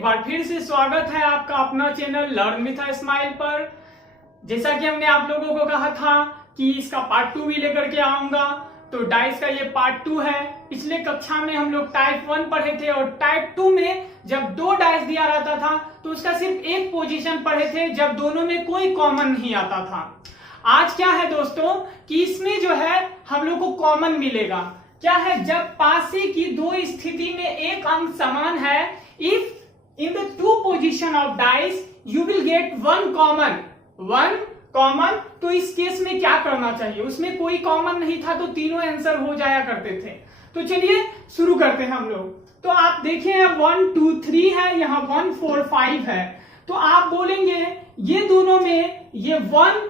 एक बार फिर से स्वागत है आपका अपना channel learn with a smile पर। जैसा कि हमने आप लोगों को कहा था कि इसका पार्ट 2 भी लेकर के आऊंगा, तो डाइस का ये पार्ट 2 है। पिछले कक्षा में हम लोग टाइप 1 पढ़े थे और टाइप 2 में जब 2 डाइस दिया रहता था तो उसका सिर्फ एक पोजीशन पढ़े थे जब दोनों में कोई कॉमन नहीं आता था। आज क्या है दोस्तों कि इसमें जो है हम लोग को कॉमन मिलेगा। क्या है, जब पासे की दो स्थिति में एक अंक समान है, if in the two position of dice you will get one common, तो इस केस में क्या करना चाहिए। उसमें कोई कॉमन नहीं था तो तीनों आंसर हो जाया करते थे। तो चलिए शुरू करते हैं हम लोग। तो आप देखिए 1 2 3 है, यहाँ 1 4 5 है। तो आप बोलेंगे ये दोनों में ये 1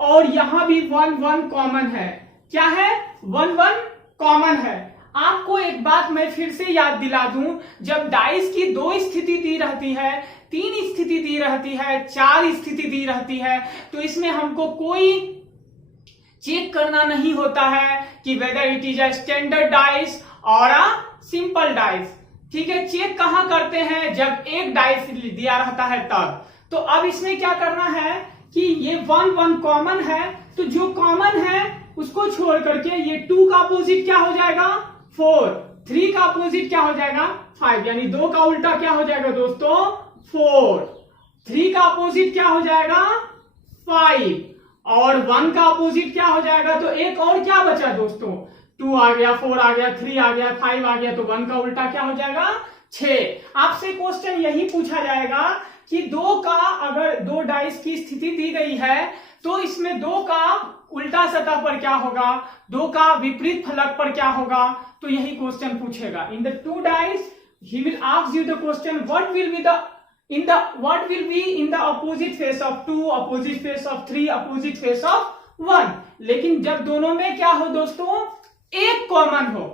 और यहां भी 1 1 कॉमन है। क्या है, 1 1 कॉमन है। आपको एक बात मैं फिर से याद दिला दूं, जब डाइस की 2 स्थिति दी रहती है, 3 स्थिति दी रहती है, 4 स्थिति दी रहती है, तो इसमें हमको कोई चेक करना नहीं होता है कि whether it is a standard dice और अ सिंपल डाइस। ठीक है, चेक कहां करते हैं, जब एक डाइस दिया रहता है तब। तो अब इसमें क्या करना है कि ये 1 1 कॉमन है, तो जो कॉमन है उसको छोड़ करके ये 2 का अपोजिट क्या हो जाएगा 4, 3 का अपोजिट क्या हो जाएगा 5, यानी 2 का उल्टा क्या हो जाएगा दोस्तों 4, 3 का अपोजिट क्या हो जाएगा 5 और 1 का अपोजिट क्या हो जाएगा। तो एक और क्या बचा दोस्तों, 2 आ गया, 4 आ गया, 3 आ गया, 5 आ गया, तो 1 का उल्टा क्या हो जाएगा 6। आपसे क्वेश्चन यही पूछा जाएगा कि 2 का अगर 2 डाइस की स्थिति दी गई है तो इसमें 2 का उल्टा सतह पर क्या होगा, 2 का विपरीत फलक पर क्या होगा। तो यही क्वेश्चन पूछेगा। In the 2 dice he will ask you the question what will be in the opposite face of 2, opposite face of 3, opposite face of 1। लेकिन जब दोनों में क्या हो दोस्तों, एक कॉमन हो।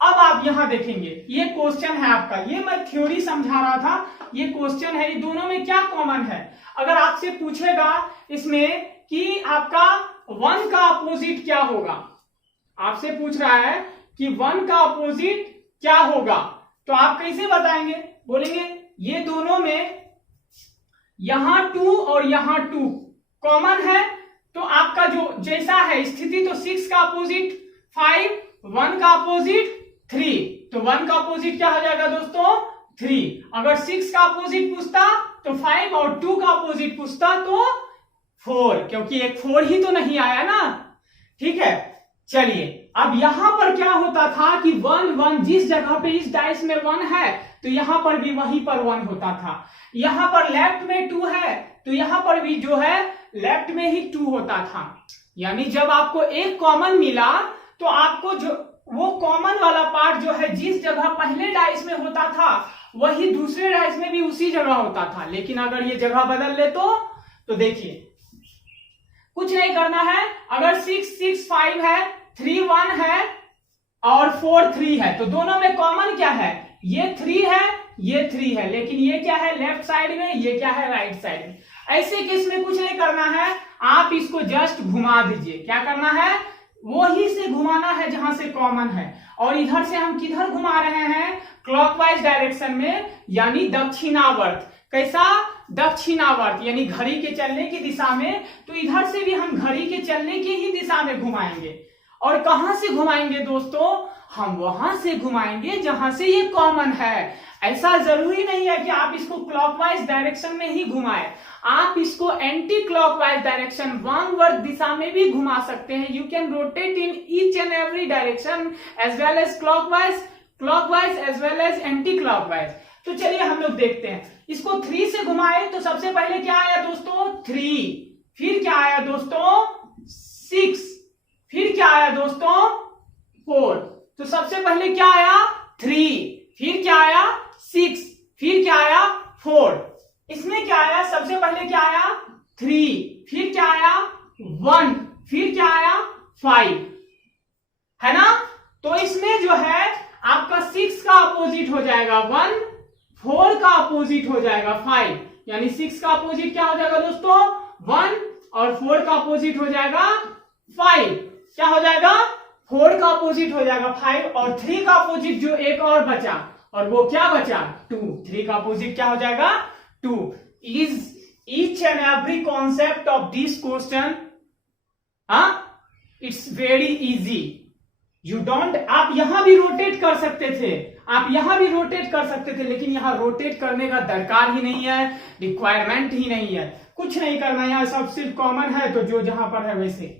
अब आप यहां देखेंगे ये क्वेश्चन है आपका, ये मैं थ्योरी समझा रहा था, ये क्वेश्चन है, ये दोनों में क्या कॉमन है। अगर आपसे पूछेगा इसमें कि आपका 1 का अपोजिट क्या होगा, आपसे पूछ रहा है कि 1 का अपोजिट क्या होगा, तो आप कैसे बताएंगे। बोलेंगे ये दोनों में यहां 2 और यहां 2 कॉमन है, तो आपका जो जैसा है स्थिति, तो 6 का अपोजिट 5, 1 का अपोजिट 3, तो 1 का अपोजिट क्या हो जाएगा दोस्तों 3। अगर 6 का अपोजिट पूछता तो 5 और 2 का अपोजिट पूछता तो 4, क्योंकि एक 4 ही तो नहीं आया ना। ठीक है, चलिए अब यहां पर क्या होता था कि 1 1 जिस जगह पे इस डाइस में 1 है तो यहां पर भी वहीं पर 1 होता था। यहां पर लेफ्ट में 2 है तो यहां पर भी जो है लेफ्ट में ही 2 होता था। यानी जब आपको एक कॉमन मिला तो आपको जो वो कॉमन वाला पार्ट जो है जिस जगह पहले डाइस में होता था वही दूसरे डाइस में भी उसी जगह होता था। लेकिन अगर ये जगह बदल ले तो देखिए कुछ नहीं करना है। अगर 6 6 5 है, 3 1 है और 4 3 है, तो दोनों में कॉमन क्या है, ये 3 है, ये 3 है, लेकिन ये क्या है लेफ्ट साइड में, ये क्या है राइट साइड में। ऐसे केस में कुछ नहीं करना है, आप इसको जस्ट घुमा दीजिए। क्या करना है, वही से घुमाना है जहां से कॉमन है। और इधर से हम किधर घुमा रहे हैं, क्लॉकवाइज डायरेक्शन में, यानी दक्षिणावर्त। कैसा, दक्षिणावर्त, यानी घड़ी के चलने की दिशा में। तो इधर से भी हम घड़ी के चलने की ही दिशा में घुमाएंगे। और कहां से घुमाएंगे दोस्तों, हम वहां से घुमाएंगे जहां से ये कॉमन है। ऐसा जरूरी नहीं है कि आप इसको क्लॉकवाइज डायरेक्शन में ही घुमाएं, आप इसको एंटी क्लॉकवाइज डायरेक्शन वामवर्त दिशा में भी घुमा सकते हैं। You can rotate in each and every direction as well as clockwise as well as anti clockwise. तो चलिए हम लोग देखते हैं। इसको 3 से घुमाए तो सबसे पहले क्या आया दोस्तों 3, फिर क्या आया दोस्तों 6, फिर क्या आया दोस्तों 4। तो सबसे पहले क्या आया 3, फिर क्या आया 6, फिर क्या आया 4। इसमें क्या आया, सबसे पहले क्या आया 3, फिर क्या आया 1, फिर क्या आया 5, है ना। तो इसमें जो है आपका 6 का अपोजिट हो जाएगा 1, 4 का अपोजिट हो जाएगा 5, यानी 6 का अपोजिट क्या हो जाएगा दोस्तों 1 और 4 का अपोजिट हो जाएगा 5। क्या हो जाएगा 4 का अपोजिट हो जाएगा 5 और 3 का अपोजिट जो एक और बचा और वो क्या बचा 2। 3 का अपोजिट क्या हो जाएगा 2। Is each and every concept of this question it's very easy. You don't, आप यहां भी रोटेट कर सकते थे, आप यहां भी रोटेट कर सकते थे, लेकिन यहां रोटेट करने का दरकार ही नहीं है, रिक्वायरमेंट ही नहीं है, कुछ नहीं करना, यहां सब सिर्फ कॉमन है, तो जो जहां पर है वैसे।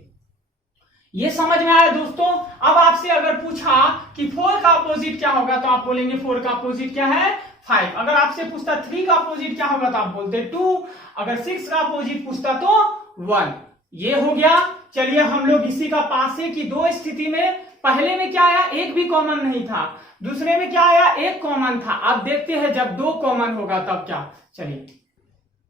ये समझ में आया दोस्तों। अब आपसे अगर पूछा कि 4 का अपोजिट क्या होगा तो आप बोलेंगे 4 का अपोजिट क्या है 5। अगर आपसे पूछता 3 का अपोजिट क्या होगा तो आप बोलते 2। अगर 6 का अपोजिट पूछता तो 1। ये हो गया। चलिए हम लोग इसी का पासे की दो स्थिति में, पहले में क्या आया, एक भी कॉमन नहीं था, दूसरे में क्या आया, एक कॉमन था। अब देखते हैं जब 2 कॉमन होगा तब क्या। चलिए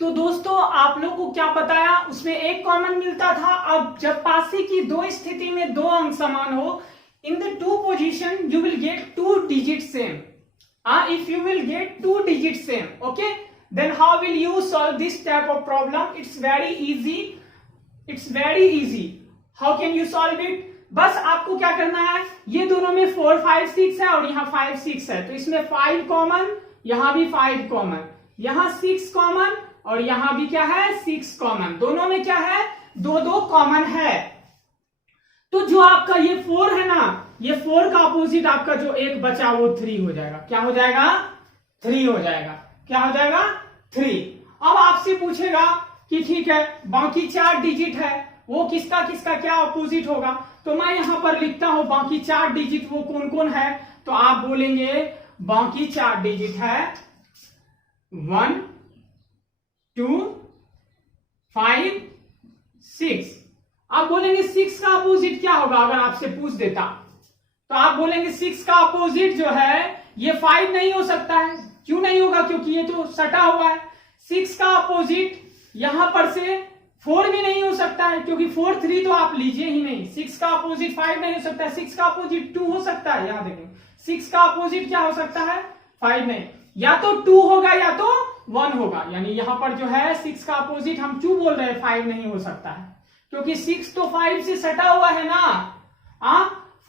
तो दोस्तों आप लोग को क्या बताया, उसमें एक कॉमन मिलता था। अब जब पासे की दो स्थिति में 2 अंक समान हो, in the 2 position you will get 2 digit same. If you will get 2 digits same, okay, then how will you solve this type of problem? It's very easy. It's very easy. How can you solve it? बस आपको क्या करना है, ये दोनों में 4 5 6 है और यहाँ 5 6 है, तो इसमें 5 कॉमन, यहाँ भी 5 कॉमन, यहाँ 6 कॉमन और यहाँ भी क्या है 6 कॉमन। दोनों में क्या है 2 कॉमन है। तो जो आपका ये 4 है ना, ये 4 का अपोजिट आपका जो एक बचा वो 3 हो जाएगा। क्या हो जाएगा 3 हो जाएगा। क्या हो जाएगा 3। अब आपसे पूछेगा कि ठीक है बाकी 4 डिजिट है, वो किसका किसका क्या अपोजिट होगा, तो मैं यहां पर लिखता हूं बाकी 4 डिजिट वो कौन कौन है। तो आप बोलेंगे बाकी 4 डिजिट है 1 2 5 6। आप बोलेंगे 6 का अपोजिट क्या होगा, अगर आपसे पूछ देता तो आप बोलेंगे 6 का अपोजिट जो है ये 5 नहीं हो सकता है। क्यों नहीं होगा, क्योंकि ये तो सटा हुआ है। 6 का अपोजिट यहां पर से 4 भी नहीं हो सकता है, क्योंकि 4 3 तो आप लीजिए ही नहीं। 6 का अपोजिट 5 नहीं हो सकता है। 6 का अपोजिट 2 हो सकता है, यहां देखें 6 का अपोजिट क्या हो सकता है 5 नहीं, या तो 2 होगा या तो 1 होगा। यानी यहां पर जो है 6 का अपोजिट हम क्यों बोल रहे हैं 5 नहीं हो सकता है, क्योंकि 6 तो 5 से सटा हुआ है ना।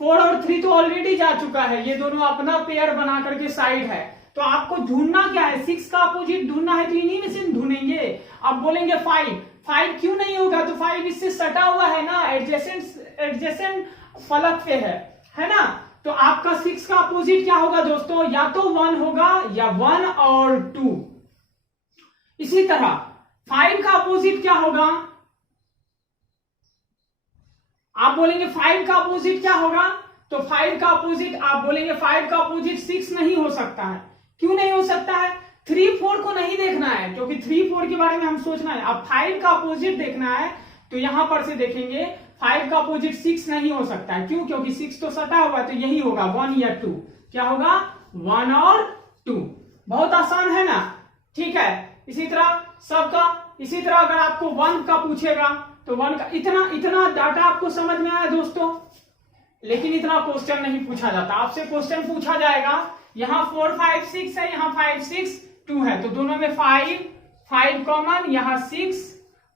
4 और 3 तो ऑलरेडी जा चुका है, ये दोनों अपना पेयर बना करके साइड है। तो आपको ढूंढना क्या है, 6 का अपोजिट ढूंढना है, तो इन्हीं में से ढूंढेंगे। आप बोलेंगे 5 क्यों नहीं होगा, तो 5 इससे सटा हुआ है ना, एडजेसेंट फलक पे है ना। तो आपका 6 का अपोजिट क्या होगा दोस्तों, या तो 1 होगा या 1 और 2। इसी तरह 5 का अपोजिट क्या होगा, आप बोलेंगे 5 का अपोजिट क्या होगा, तो 5 का अपोजिट आप बोलेंगे 5 का अपोजिट 6 नहीं हो सकता है। क्यों नहीं हो सकता है, 3 4 को नहीं देखना है, क्योंकि 3 4 के बारे में हम सोचना है। अब 5 का अपोजिट देखना है, तो यहां पर से देखेंगे 5 का अपोजिट 6 नहीं हो सकता है। क्यों, क्योंकि 6 तो सटा हुआ है, तो यही होगा 1 या 2। क्या होगा 1 और 2। बहुत आसान है ना, ठीक है। इसी तरह सबका, इसी तरह अगर आपको 1 का पूछेगा तो 1 का, इतना डाटा आपको समझ में आया दोस्तों। लेकिन इतना क्वेश्चन नहीं पूछा जाता, आपसे क्वेश्चन पूछा जाएगा यहाँ 4 5 6 है, यहाँ 5 6 2 है, तो दोनों में 5 कॉमन, यहाँ 6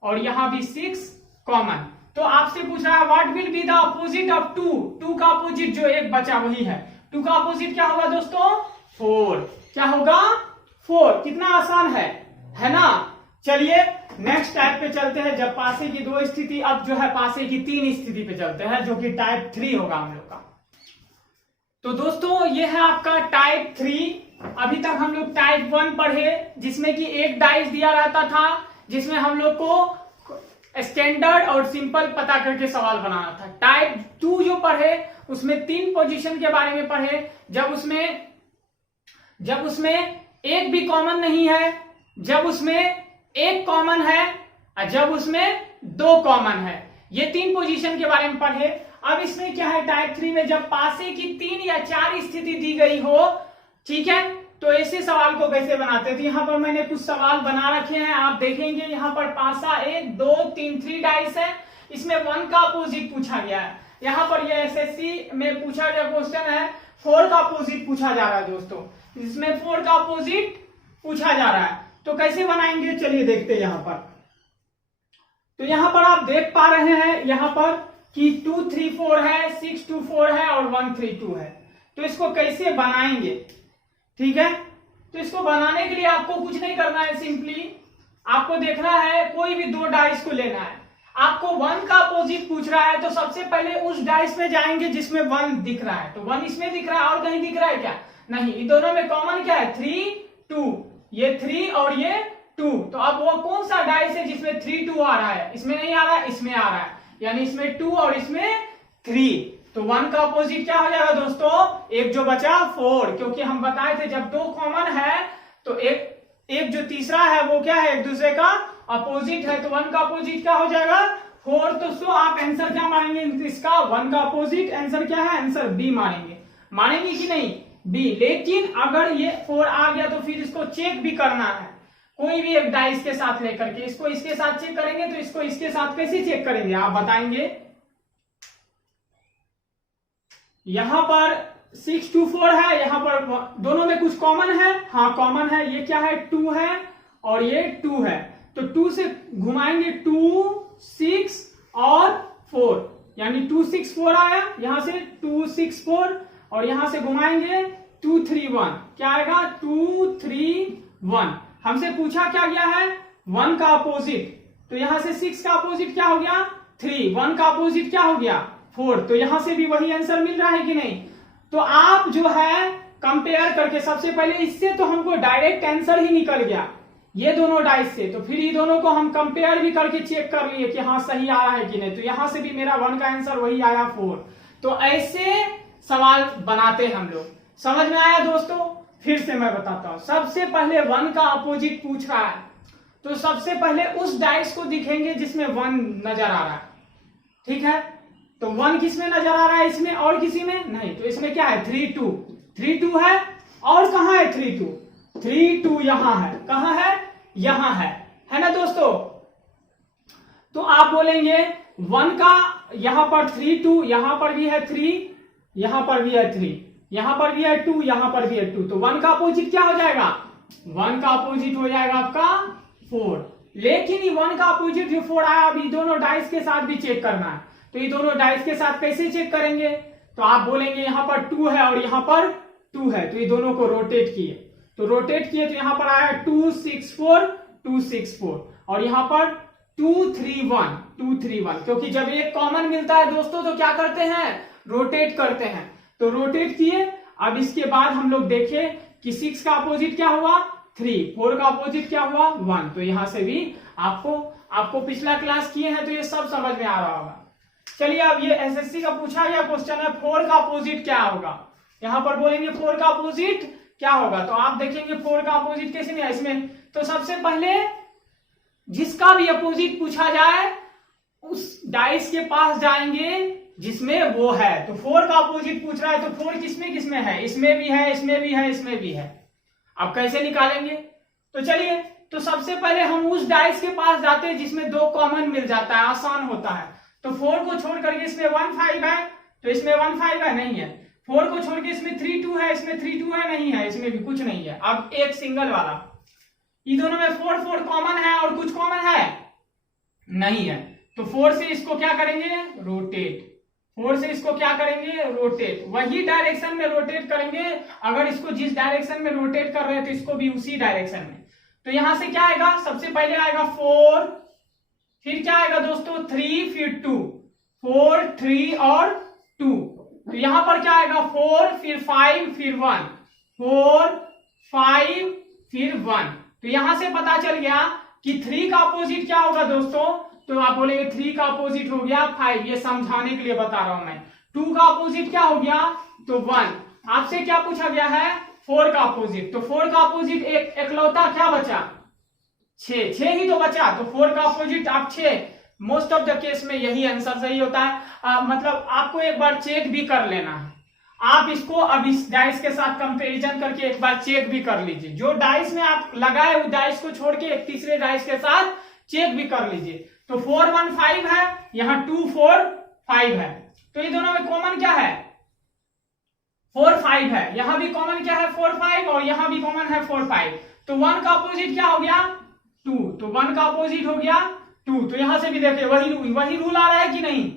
और यहाँ भी 6 कॉमन। तो आपसे पूछ रहा है what will be the opposite of 2 का अपोजिट जो एक बचा वही है। 2 का अपोजिट क्या होगा दोस्तों 4। क्या होगा 4। कितना आसान है ना। चलिए नेक्स्ट टाइप पे चलते हैं, जब पासे की 2 स्थिति, अब जो है पासे की 3 स्थिति पे चलते हैं, जो कि टाइप 3 होगा हम लोग का। तो दोस्तों ये है आपका टाइप 3। अभी तक हम लोग टाइप 1 पढ़े, जिसमें कि एक डाइस दिया रहता था, जिसमें हम लोग को स्टैंडर्ड और सिंपल पता करके सवाल बनाना था। टाइप 2 जो पढ़े उसमें 3 पोजीशन के बारे में पढ़े, जब उसमें एक भी कॉमन नहीं है, जब उसमें एक कॉमन है और जब उसमें 2 कॉमन है। ये 3 पोजीशन के बारे में पढ़े। अब इसमें क्या है टाइप 3 में, जब पासे की 3 या 4 स्थिति दी गई हो, ठीक है, तो ऐसे सवाल को कैसे बनाते थे। यहां पर मैंने कुछ सवाल बना रखे हैं, आप देखेंगे यहाँ पर पासा 1 2 3 3 डाइस है, इसमें 1 का अपोजिट पूछा गया है। यहाँ पर ये एसएससी में पूछा गया क्वेश्चन है 4 का अपोजिट पूछा जा रहा है दोस्तों, इसमें 4 का अपोजिट पूछा जा रहा है। तो कैसे बनाएंगे चलिए देखते हैं। यहां पर तो यहां पर आप देख पा रहे हैं यहां पर कि 2 3 4 है, 6 2 4 है और 1 3 2 है। तो इसको कैसे बनाएंगे, ठीक है, तो इसको बनाने के लिए आपको कुछ नहीं करना है, सिंपली आपको देखना है कोई भी दो डाइस को लेना है। आपको 1 का अपोजिट पूछ रहा है तो सबसे पहले उस डाइस में जाएंगे जिसमें 1 दिख रहा है। तो 1 इसमें दिख रहा है और कहीं दिख रहा है क्या? नहीं, इन दोनों में कॉमन क्या है? 3 2, ये 3 और ये 2। तो अब वो कौन सा डाइस है जिसमें 3 2 आ रहा है? इसमें नहीं आ रहा है, इसमें आ रहा है, यानी इसमें 2 और इसमें 3। तो 1 का अपोजिट क्या हो जाएगा दोस्तों? एक जो बचा 4, क्योंकि हम बताए थे जब दो कॉमन है तो एक जो तीसरा है वो क्या है? एक दूसरे का अपोजिट है। तो 1 का अपोजिट क्या हो जाएगा? 4। तो सो आप आंसर क्या मारेंगे इसका? 1 का अपोजिट आंसर क्या है? आंसर बी मारेंगे कि नहीं? बी। लेकिन अगर ये 4 आ गया तो फिर इसको चेक भी करना है, कोई भी एक डाइस के साथ लेकर के। इसको इसके साथ चेक करेंगे तो इसको इसके साथ कैसे चेक करेंगे आप बताएंगे? यहां पर 6 2 4 है, यहां पर दोनों में कुछ कॉमन है। हाँ कॉमन है, ये क्या है? 2 है और ये 2 है। तो 2 से घुमाएंगे 2 6 और 4, यानी 2 6 4 आया, यहां से 2 6 4 और यहां से घुमाएंगे 2 3 1, क्या आएगा? 2 3 1। हमसे पूछा क्या गया है? 1 का अपोजिट। तो यहां से 6 का अपोजिट क्या हो गया? 3। 1 का अपोजिट क्या हो गया? 4। तो यहां से भी वही आंसर मिल रहा है कि नहीं? तो आप जो है कंपेयर करके, सबसे पहले इससे तो हमको डायरेक्ट आंसर ही निकल गया ये दोनों डाइस से, तो फिर ये दोनों को हम कंपेयर भी करके चेक कर लिए कि हाँ सही आ रहा है कि नहीं। तो यहां से भी मेरा 1 का आंसर वही आया 4। तो ऐसे सवाल बनाते हैं हम लोग। समझ में आया दोस्तों? फिर से मैं बताता हूं। सबसे पहले 1 का अपोजिट पूछ रहा है तो सबसे पहले उस डाइस को दिखेंगे जिसमें 1 नजर आ रहा है, ठीक है? तो 1 किसमें नजर आ रहा है? इसमें और किसी में नहीं। तो इसमें क्या है? 3 2 है। और कहां है 3 2? यहां है। कहां है? यहां है ना दोस्तों? तो आप बोलेंगे 1 का यहां पर 3 2, यहां पर भी है 3, यहां पर भी है 3, यहां पर भी है 2, यहां पर भी है 2। तो 1 का अपोजिट क्या हो जाएगा? 1 का अपोजिट हो जाएगा आपका 4। लेकिन ये 1 का अपोजिट जो 4 आया, अभी दोनों डाइस के साथ भी चेक करना है। तो ये दोनों डाइस के साथ कैसे चेक करेंगे? तो आप बोलेंगे यहां पर 2 है और यहां पर 2 है, तो ये दोनों को रोटेट किए। तो रोटेट किए तो यहां पर आया 2 6 4 2 6 4 और यहां पर 2 3 1, क्योंकि जब एक कॉमन मिलता है दोस्तों तो क्या करते हैं? रोटेट करते हैं। तो रोटेट किए। अब इसके बाद हम लोग देखें कि 6 का अपोजिट क्या हुआ? 3, 4 का अपोजिट क्या हुआ? 1। तो यहां से भी आपको पिछला क्लास किए हैं तो ये सब समझ में आ रहा होगा। चलिए अब ये एसएससी का पूछा गया क्वेश्चन है, 4 का अपोजिट क्या होगा? यहां पर बोलेंगे 4 का अपोजिट क्या होगा? तो आप देखेंगे 4 का अपोजिट कैसे नहीं है इसमें। तो सबसे पहले जिसका भी अपोजिट पूछा जाए उस डाइस के पास जाएंगे जिसमें वो है। तो 4 का अपोजिट पूछ रहा है तो 4 किसमें है? इसमें भी है, इसमें भी है, इसमें भी है। अब कैसे निकालेंगे? तो चलिए, तो सबसे पहले हम उस डाइस के पास जाते हैं जिसमें 2 कॉमन मिल जाता है, आसान होता है। तो 4 को छोड़ करके इसमें 1 5 है, तो इसमें 1 5 है, नहीं है। 4 को छोड़ के इसमें 3 2 है, इसमें 3 2 है, नहीं है, इसमें भी कुछ नहीं है। अब एक सिंगल वाला, ये दोनों में 4 4 कॉमन है और कुछ कॉमन है नहीं है। तो 4 से इसको क्या करेंगे? रोटेट। 4 से इसको क्या करेंगे? रोटेट। वही डायरेक्शन में रोटेट करेंगे। अगर इसको जिस डायरेक्शन में रोटेट कर रहे हैं तो इसको भी उसी डायरेक्शन में। तो यहां से क्या आएगा? सबसे पहले आएगा 4, फिर क्या आएगा दोस्तों? 3, फिर 2, 4 3 और 2। तो यहां पर क्या आएगा? 4 फिर 5 फिर 1, 4 5 फिर 1। तो यहां से पता चल गया कि 3 का अपोजिट क्या होगा दोस्तों? तो आप बोलेंगे 3 का अपोजिट हो गया 5, ये समझाने के लिए बता रहा हूं मैं। 2 का अपोजिट क्या हो गया? तो 1। आपसे क्या पूछा गया है? 4 का अपोजिट। तो 4 का अपोजिट एकलौता क्या बचा? 6 ही तो बचा। तो 4 का अपोजिट आप 6। मोस्ट ऑफ द केस में यही आंसर सही होता है। मतलब आपको एक बार चेक भी कर लेना है। आप इसको अब इस डाइस के साथ कंपैरिजन करके एक बार चेक भी कर लीजिए। जो डाइस में आप लगाए उस डाइस को छोड़ के एक तीसरे डाइस के साथ चेक भी कर लीजिए। तो 4 1 5 है, यहां 2 4 5 है। तो ये दोनों में कॉमन क्या है? 4 5 है। यहां भी कॉमन क्या है? 4 5 और यहां भी कॉमन है 4 5। तो 1 का अपोजिट क्या हो गया? 2। तो 1 का अपोजिट हो गया 2। तो यहां से भी देखिए वही रूल आ रहा है कि नहीं?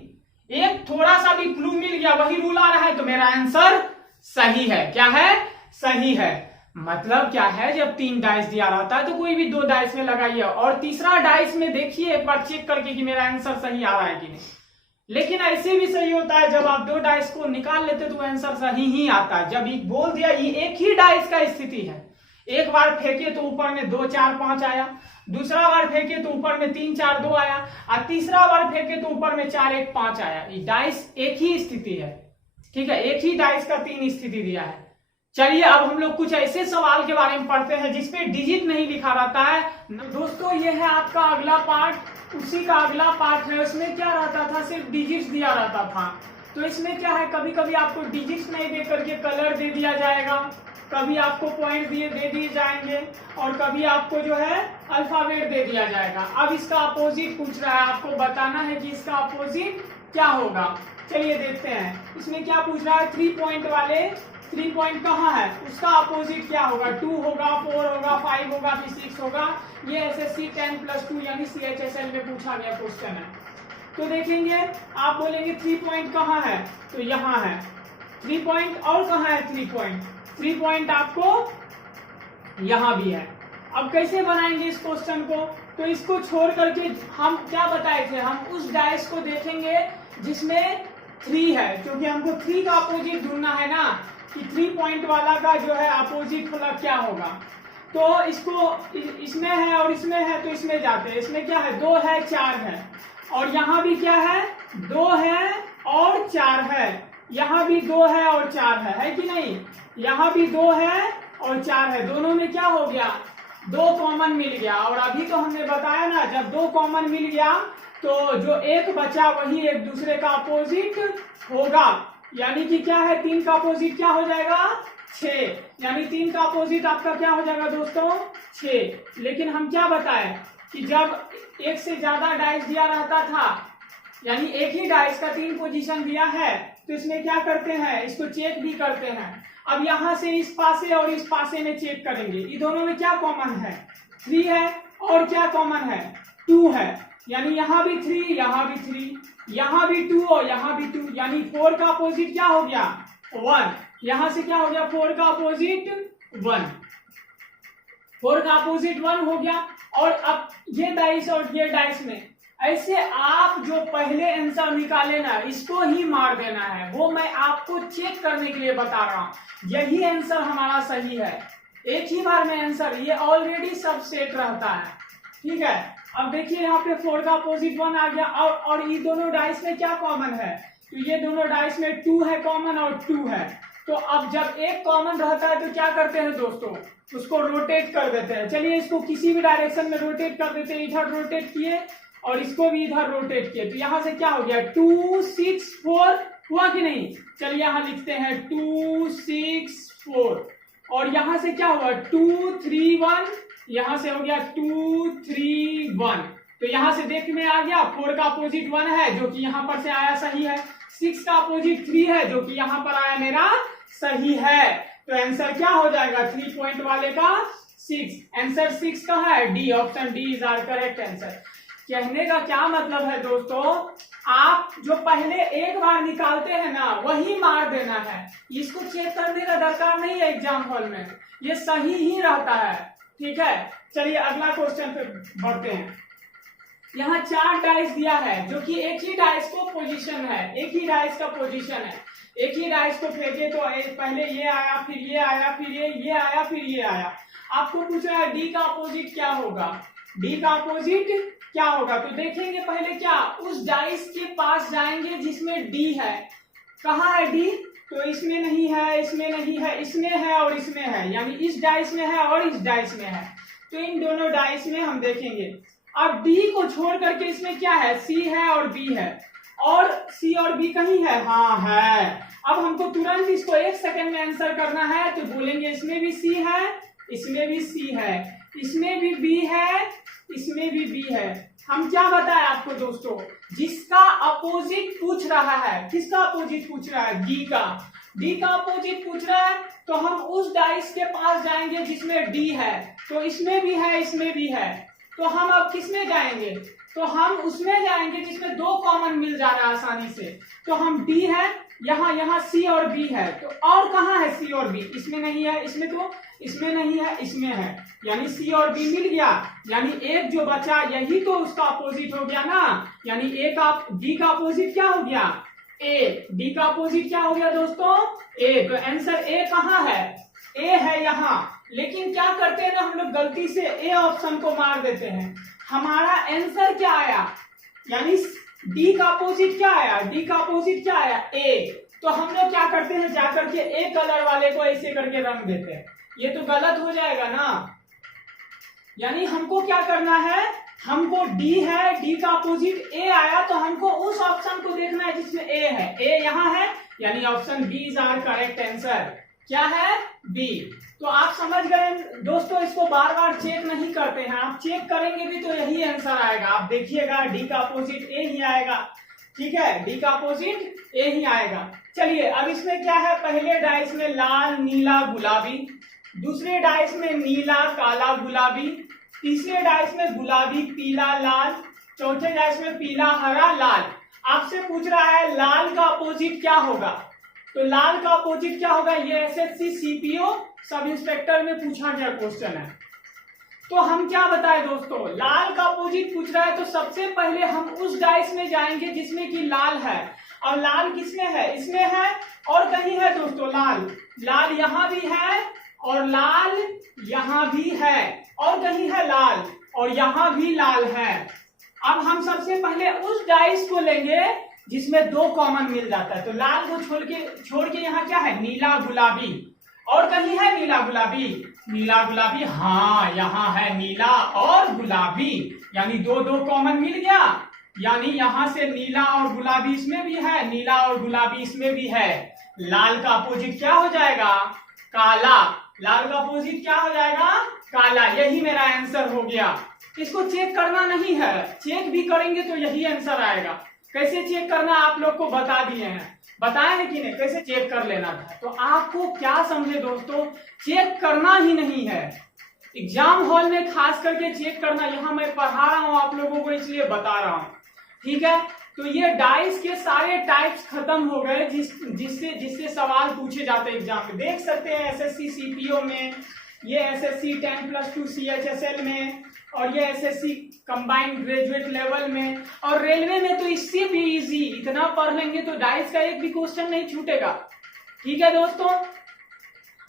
एक थोड़ा सा भी क्लू मिल गया, वही रूल आ रहा है, तो मेरा आंसर सही है। क्या है? सही है। मतलब क्या है, जब 3 डाइस दिया रहता है तो कोई भी 2 डाइस में लगाइए और तीसरा डाइस में देखिए एक बार चेक करके कि मेरा आंसर सही आ रहा है कि नहीं। लेकिन ऐसे भी सही होता है, जब आप 2 डाइस को निकाल लेते तो आंसर सही ही आता है। जब ये बोल दिया ये एक ही डाइस का स्थिति है, एक बार फेंके तो ऊपर में 2 4 5 आया, दूसरा बार फेंके तो ऊपर में 3 4 2 आया, और तीसरा बार फेंके तो ऊपर में 4 1 5 आया। ये डाइस एक ही स्थिति है, ठीक है, एक ही डाइस का 3 स्थिति दिया है। चलिए अब हम लोग कुछ ऐसे सवाल के बारे में पढ़ते हैं जिसपे डिजिट नहीं लिखा रहता है। दोस्तों ये है आपका अगला पार्ट, उसी का अगला पार्ट है। उसमें क्या रहता था, सिर्फ डिजिट्स दिया रहता था। तो इसमें क्या है, कभी कभी आपको डिजिट्स नहीं दे करके कलर दे दिया जाएगा, कभी आपको पॉइंट दे दिए जाएंगे, और कभी आपको जो है अल्फाबेट दे दिया जाएगा। अब इसका अपोजिट पूछ रहा है, आपको बताना है कि इसका अपोजिट क्या होगा। चलिए देखते हैं इसमें क्या पूछ रहा है। 3 पॉइंट वाले 3 पॉइंट कहाँ है, उसका अपोजिट क्या होगा। 2 होगा, 4 होगा, 5 होगा, फिर 6 होगा। ये SSC 10+2 यानी CHSL में पूछा गया क्वेश्चन है। तो देखेंगे, आप बोलेंगे 3 पॉइंट कहाँ है, तो यहाँ है 3 पॉइंट। और कहाँ है 3 पॉइंट आपको यहाँ भी है। अब कैसे बनाएंगे इस क्वेश्चन को, तो इसको छोड़ करके हम क्या बताए थे, हम उस डाइस को देखेंगे जिसमें 3 है, क्योंकि हमको 3 का अपोजिट ढूंढना है ना, कि 3 पॉइंट वाला का जो है अपोजिट वाला क्या होगा। तो इसको इसमें है और इसमें है, तो इसमें जाते हैं। इसमें क्या है, 2 है 4 है, और यहाँ भी क्या है, 2 है और 4 है, यहाँ भी 2 है और 4 है कि नहीं, यहाँ भी 2 है और 4 है, दोनों में क्या हो गया, 2 कॉमन मिल गया। और अभी तो हमने बताया ना, जब 2 कॉमन मिल गया तो जो एक बचा वही एक दूसरे का अपोजिट होगा। यानी कि क्या है, 3 का अपोजिट क्या हो जाएगा, 6, यानी 3 का अपोजिट आपका क्या हो जाएगा दोस्तों, 6। लेकिन हम क्या बताएं कि जब एक से ज्यादा डाइस दिया रहता था, यानी एक ही डाइस का 3 पोजीशन दिया है, तो इसमें क्या करते हैं, इसको चेक भी करते हैं। अब यहां से इस पासे और इस पासे में चेक करेंगे, ये दोनों में क्या कॉमन है, 3 है, और क्या कॉमन है, 2 है, यानी यहाँ भी 3, यहाँ भी 3, यहाँ भी 2 और यहाँ भी 2, यानी 4 का अपोजिट क्या हो गया, 1। यहां से क्या हो गया, 4 का अपोजिट 1, 4 का अपोजिट 1 हो गया। और अब ये डाइस और ये डाइस में ऐसे आप जो पहले आंसर निकाले ना, इसको ही मार देना है। वो मैं आपको चेक करने के लिए बता रहा हूं, यही आंसर हमारा सही है। एक ही बार में आंसर, ये ऑलरेडी सब सेट रहता है, ठीक है। अब देखिए यहाँ पे 4 का अपोजिट 1 आ गया, और ये दोनों डाइस में क्या कॉमन है, तो ये दोनों डाइस में 2 है कॉमन और 2 है। तो अब जब एक कॉमन रहता है तो क्या करते हैं दोस्तों, उसको रोटेट कर देते हैं। चलिए इसको किसी भी डायरेक्शन में रोटेट कर देते हैं, इधर रोटेट किए और इसको भी इधर रोटेट किए, तो यहां से क्या हो गया, 2 6 4 हुआ कि नहीं। चलिए यहां लिखते हैं 2 6 4, और यहां से क्या हुआ, 2 3 1, यहां से हो गया 2 3 1। तो यहां से देख में आ गया, 4 का अपोजिट 1 है जो कि यहां पर से आया सही है, 6 का अपोजिट 3 है जो कि यहां पर आया मेरा सही है। तो आंसर क्या हो जाएगा 3 पॉइंट वाले का 6, आंसर 6 का है D, option D is our correct answer. कहने का क्या मतलब है दोस्तों, आप जो पहले एक बार निकालते हैं ना वही मार देना है, इसको चेक करने का दरकार नहीं है एग्जाम हॉल में, ये सही ही रहता है, ठीक है। चलिए अगला क्वेश्चन पे बढ़ते हैं। यहाँ 4 डाइस दिया है जो कि एक ही डाइस को पोजीशन है, एक ही डाइस का पोजीशन है। एक ही डाइस को फेंके तो पहले ये आया, फिर ये आया, फिर ये आया, फिर ये आया। आपको पूछ रहा है डी का अपोजिट क्या होगा, डी का अपोजिट क्या होगा। तो देखेंगे पहले क्या, उस डाइस के पास जाएंगे जिसमें डी है। कहाँ है डी, तो इसमें नहीं है, इसमें नहीं है, इसमें है और इसमें है, यानी इस डाइस में है और इस डाइस में है। तो इन दोनों डाइस में हम देखेंगे। अब डी को छोड़ करके इसमें क्या है, सी है और बी है, और सी और बी कहीं है, हाँ है। अब हमको तुरंत इसको 1 सेकंड में आंसर करना है, तो बोलेंगे इसमें भी सी है, इसमें भी सी है, इसमें भी बी है, इसमें भी बी है। हम क्या बताएं आपको दोस्तों, जिसका अपोजिट पूछ रहा है, किसका अपोजिट पूछ रहा है, डी का, डी का अपोजिट पूछ रहा है, तो हम उस डाइस के पास जाएंगे जिसमें डी है। तो इसमें भी है, इसमें भी है, तो हम अब किसमें जाएंगे, तो हम उसमें जाएंगे जिसमें 2 कॉमन मिल जा रहा है आसानी से। तो हम डी है, यहाँ सी और बी है, तो और कहाँ है सी और बी? इसमें नहीं है, इसमें तो इसमें नहीं है, इसमें है, यानी सी और बी मिल गया, यानी एक जो बचा यही तो उसका अपोजिट हो गया ना, यानी ए का डी का अपोजिट क्या हो गया? ए। डी का अपोजिट क्या हो गया दोस्तों? ए। तो आंसर ए कहाँ है? ए है यहाँ। लेकिन क्या करते हैं ना हम लोग गलती से ए ऑप्शन को मार देते हैं। हमारा आंसर क्या आया? यानी डी का अपोजिट क्या आया? डी का अपोजिट क्या आया? ए। तो हम लोग क्या करते हैं, जाकर के ए कलर वाले को ऐसे करके रंग देते हैं, ये तो गलत हो जाएगा ना। यानी हमको क्या करना है, हमको डी है, डी का अपोजिट ए आया, तो हमको उस ऑप्शन को देखना है जिसमें ए है। ए यहाँ है, यानी option B is our correct answer. क्या है? बी। तो आप समझ गए दोस्तों, इसको बार बार चेक नहीं करते हैं, आप चेक करेंगे भी तो यही आंसर आएगा। आप देखिएगा डी का अपोजिट ए ही आएगा, ठीक है, डी का अपोजिट ए ही आएगा। चलिए अब इसमें क्या है, पहले डाइस में लाल नीला गुलाबी, दूसरे डाइस में नीला काला गुलाबी, तीसरे डाइस में गुलाबी पीला लाल, चौथे डाइस में पीला हरा लाल। आपसे पूछ रहा है लाल का अपोजिट क्या होगा, तो लाल का अपोजिट क्या होगा? ये एसएससी सीपीओ सब इंस्पेक्टर में पूछा गया क्वेश्चन है। तो हम क्या बताएं दोस्तों, लाल का अपोजिट पूछ रहा है तो सबसे पहले हम उस डाइस में जाएंगे जिसमें कि लाल है। और लाल किसमें है? इसमें है, और कहीं है दोस्तों लाल? लाल यहाँ भी है, और लाल यहाँ भी है, और कहीं है लाल, और यहाँ भी लाल है। अब हम सबसे पहले उस डाइस को लेंगे जिसमें दो कॉमन मिल जाता है। तो लाल को छोड़ के यहाँ क्या है? नीला गुलाबी, और कहीं है नीला गुलाबी? नीला गुलाबी, हाँ यहाँ है नीला और गुलाबी, यानी दो दो कॉमन मिल गया। यानी यहाँ से नीला और गुलाबी इसमें भी है, नीला और गुलाबी इसमें भी है। लाल का अपोजिट क्या हो जाएगा? काला। लाल का अपोजिट क्या हो जाएगा? काला। यही मेरा आंसर हो गया। इसको चेक करना नहीं है, चेक भी करेंगे तो यही आंसर आएगा। कैसे चेक करना आप लोग को बता दिए हैं, बताए हैं कि नहीं, कैसे चेक कर लेना था। तो आपको क्या समझे दोस्तों, चेक करना ही नहीं है, एग्जाम हॉल में खास करके चेक करना। यहाँ मैं पढ़ा रहा हूँ आप लोगों को इसलिए बता रहा हूँ, ठीक है। तो ये डाइस के सारे टाइप्स खत्म हो गए जिससे सवाल पूछे जाते हैं एग्जाम में। देख सकते हैं एसएससी सीपीओ में, ये एसएससी 10+2 सीएचएसएल में, और ये एसएससी कंबाइंड ग्रेजुएट लेवल में, और रेलवे में तो इससे भी इजी। इतना पढ़ लेंगे तो डाइस का एक भी क्वेश्चन नहीं छूटेगा, ठीक है दोस्तों।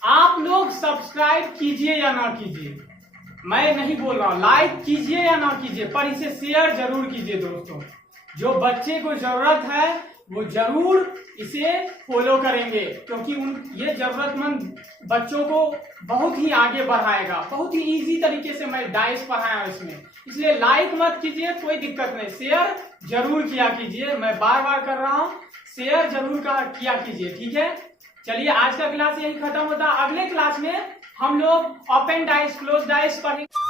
आप लोग सब्सक्राइब कीजिए या ना कीजिए, मैं नहीं बोल रहा हूं, लाइक कीजिए या ना कीजिए, पर इसे शेयर जरूर कीजिए दोस्तों। जो बच्चे को जरूरत है वो जरूर इसे फॉलो करेंगे, क्योंकि ये जरूरतमंद बच्चों को बहुत ही आगे बढ़ाएगा। बहुत ही इजी तरीके से मैं डाइस पढ़ाया हूं इसमें, इसलिए लाइक मत कीजिए, कोई दिक्कत नहीं, शेयर जरूर किया कीजिए। मैं बार बार कर रहा हूं, शेयर जरूर किया कीजिए, ठीक है। चलिए आज का क्लास यही खत्म होता है। अगले क्लास में हम लोग ओपन डाइस क्लोज डाइस पढ़ेंगे।